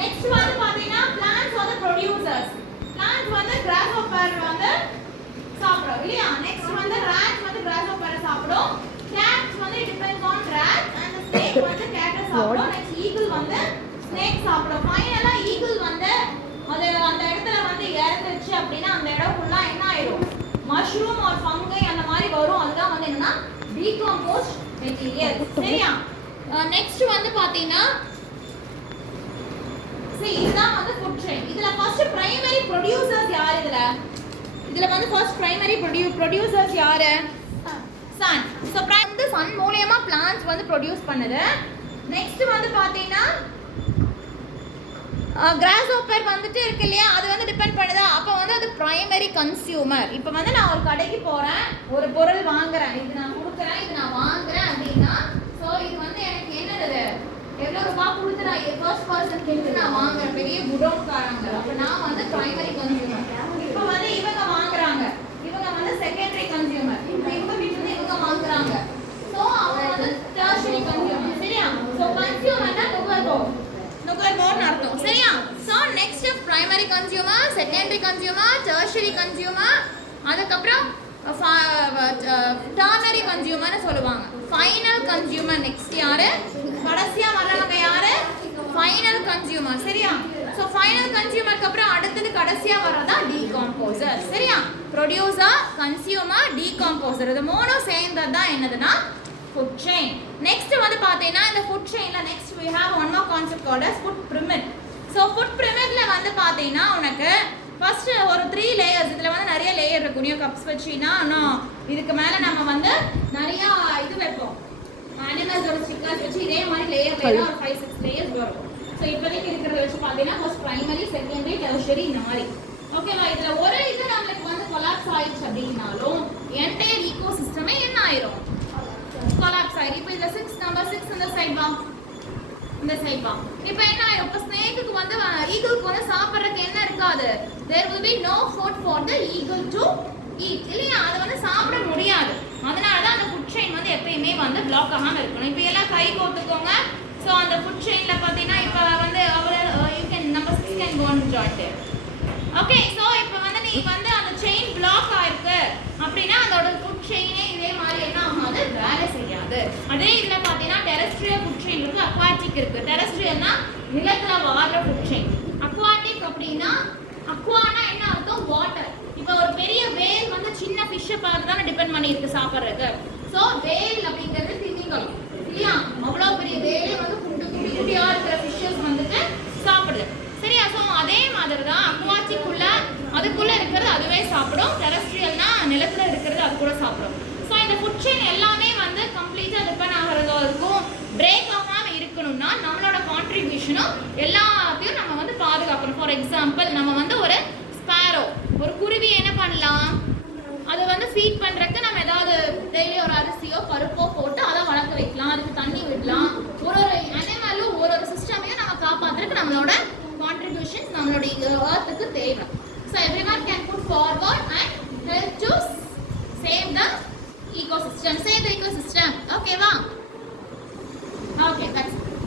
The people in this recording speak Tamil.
நெக்ஸ்ட் வந்து பாத்தீங்கன்னா plants are the producers. Plants வந்து grasshopper வந்து சாப்பிடும் இல்லையா? நெக்ஸ்ட் வந்து rats வந்து grasshopper சாப்பிடும். Cats வந்து depends on rats and the snake வந்து cat சாப்பிடும். நெக்ஸ்ட் eagle வந்து snake சாப்பிடும். ஃபைனலா eagle வந்து அது அந்த இடத்துல வந்து இறந்துச்சு அப்படினா அந்த இடம் ஃபுல்லா என்ன ஆயிடும்? மஷ்ரூம் ஆர் ஃபங்கை அந்த மாதிரி வரும். அதுதான் வந்து என்னன்னா decomposed material. சரியா? நெக்ஸ்ட் வந்து பாத்தீங்கன்னா இதுதான் வந்து ஃபுட் செயின். இதுல ஃபர்ஸ்ட் பிரைமரி ப்ரொடியூசர்ஸ் யார்? இதுல வந்து ஃபர்ஸ்ட் பிரைமரி ப்ரொடியூசர்ஸ் யாரு? சன். சோ வந்து சன் மூலமா பிளான்ட்ஸ் வந்து ப்ரொடியூஸ் பண்ணுது. நெக்ஸ்ட் வந்து பாத்தீங்கன்னா கிராஸ்ஹாப்பர் வந்துட்டு இருக்கு இல்லையா, அது வந்து டிபெண்ட் பண்ணுதா? அப்போ வந்து அது பிரைமரி கன்சியூமர். இப்போ வந்து நான் ஒரு கடைக்கு போறேன், ஒரு பொருள் வாங்குறேன், இது நான் கொடுக்குறேன், இது நான் வாங்குறேன் அப்படின்னா ஸோ இது வந்து எனக்கு என்னது எவ்வளோ ரூபாய் கொடுத்து நான் ஃபர்ஸ்ட் பர்சன் கேட்டு நான் வாங்குறேன், பெரிய குடோன்காரங்க. அப்போ நான் வந்து பிரைமரி கன்சியூமர். இப்போ வந்து இவங்க வாங்குறாங்க, இவங்க வந்து செகண்டரி கன்சியூமர். இப்போ இவங்க வீட்டுல இவங்க வாங்குறாங்க, ஸோ அவங்க வந்து டெர்ஷரி கன்சியூமர். சரியா? ஸோ கன்சியூமர்னா நுகர்வோர்னு அர்த்தம். சரியா? So next primary consumer, secondary consumer, tertiary consumer, அதுக்கப்புறம் டர்னரி கன்சியூமர்னு சொல்லுவாங்க. ஃபைனல் கன்சியூமர் நெக்ஸ்ட் யாரு? கடைசியா வர்றவங்க யாரு? Final consumer. சரியா? ஸோ ஃபைனல் கன்சியூமருக்கு அப்புறம் அடுத்தது கடைசியா வர்றதா டீகாம்போசர். சரியா? ப்ரொடியூசர், கன்சியூமர், டீகாம்போசர், இது மூணும் சேர்ந்தது தான் என்னதுன்னா ஃபுட் செயின். நெக்ஸ்ட் வந்து பார்த்தீங்கன்னா இந்த ஃபுட் செயின்ல next we have one more concept called as food pyramid. So food pyramidல வந்து பார்த்தீங்கன்னா உனக்கு ஃபர்ஸ்ட் ஒரு 3 லேயர்ஸ், இதில் வந்து நிறைய லேயர் இருக்கும். நியூ கப்ஸ் வச்சுன்னா இன்னும் இதுக்கு மேலே நம்ம வந்து நிறைய இது வைப்போம், அனிமல்ஸோட ஸ்டிக்கர்ஸ் வச்சு இதே மாதிரி லேயர் லேயராக ஒரு 5-6 லேயர்ஸ் வரும். ஸோ இப்போதைக்கு இருக்கிறத வச்சு பார்த்தீங்கன்னா ஃபர்ஸ்ட் பிரைமரி, செகண்டரி, டெர்ஷரி இந்த மாதிரி. ஓகேவா? இதில் ஒரு இது நம்மளுக்கு வந்து கொலாப்ஸ் ஆயிடுச்சு அப்படின்னாலும் என்டையர் ஈகோ சிஸ்டமே என்ன ஆயிரும்? கொலாப்ஸ் ஆயிரும். இப்போ இதில் 6 நம்பர் 6 இந்த சைட் வா, இந்த சைட் வா. இப்போ என்ன ஆயிரும்? இப்போ ஸ்னேக்குக்கு வந்து ஈகிளுக்கு வந்து சாப்பிட்றதுக்கு என்ன இருக்காது? there will be no food for the eagle to eat. இல்லையா? அதை வந்து சாப்பிட முடியாது. அதனால தான் அந்த ஃபுட் செயின் வந்து எப்பயுமே வந்து பிளாக் ஆகாமல் இருக்கணும். இப்போ எல்லாம் கை கோத்துக்கோங்க. ஸோ அந்த ஃபுட் செயினில் பார்த்தீங்கன்னா இப்போ வந்து you can number 6 can go and join there. Okay, so இப்போ வந்து நீ வந்து அந்த செயின் பிளாக் ஆயிருக்கு அப்படின்னா அதோட ஃபுட் செயினே இதே மாதிரி என்ன ஆகாது? வேலை செய்யாது. அதே இதில் பார்த்தீங்கன்னா டெரஸ்ட்ரியல் ஃபுட் செயின் இருக்கு, அக்வாட்டிக் இருக்கு. டெரஸ்ட்ரியல்னா நிலத்தில் வாழ்ற ஃபுட் செயின். அக்வாட்டிக் அப்படின்னா அக்வானா என்ன அர்த்தம்? வாட்டர். இப்போ ஒரு பெரிய வேல் வந்து சின்ன ஃபிஷ்ஷை பார்த்து தானே டிபெண்ட் பண்ணியிருக்கு சாப்பிட்றதுக்கு. ஸோ வேல் அப்படிங்கிறது திமிங்கலம் இல்லையா? அவ்வளோ பெரிய வேலே வந்து குட்டி குட்டியாக இருக்கிற ஃபிஷ்ஷஸ் வந்துட்டு சாப்பிடுது. சரியா? ஸோ அதே மாதிரி தான் அக்வாட்டிக்குள்ள அதுக்குள்ளே இருக்கிறது அதுவே சாப்பிடும். டெரஸ்ட்ரியல்னா நிலத்தில் இருக்கிறது அது கூட சாப்பிடும். ஸோ இந்த ஃபுட் செயின் எல்லாமே வந்து கம்ப்ளீட்டாக டிபெண்ட் ஆகிறதுக்கும் பிரேக் ஆகாமல் இருக்கணும்னா நம்மளோட கான்ட்ரிபியூஷனும் எல்லாத்தையும் நம்ம வந்து பாதுகாக்கணும். ஃபார் எக்ஸாம்பிள் நம்ம வந்து ஒரு ஸ்பேரோ, ஒரு குருவி என்ன பண்ணலாம்? அதை வந்து ஃபீட் பண்ணுறதுக்கு நம்ம ஏதாவது டெய்லி ஒரு அரிசியோ பருப்போ போட்டு அதை வளர்க்க வைக்கலாம், அதுக்கு தண்ணி விடலாம். ஒரு அனிமலும் ஒரு சிஸ்டமையும் நம்ம காப்பாற்றுறதுக்கு நம்மளோட contributions நம்மளுடைய earthக்கு தேவை. So everyone can put forward and help to save the ecosystem. Save the ecosystem. Okay, va? Okay, that's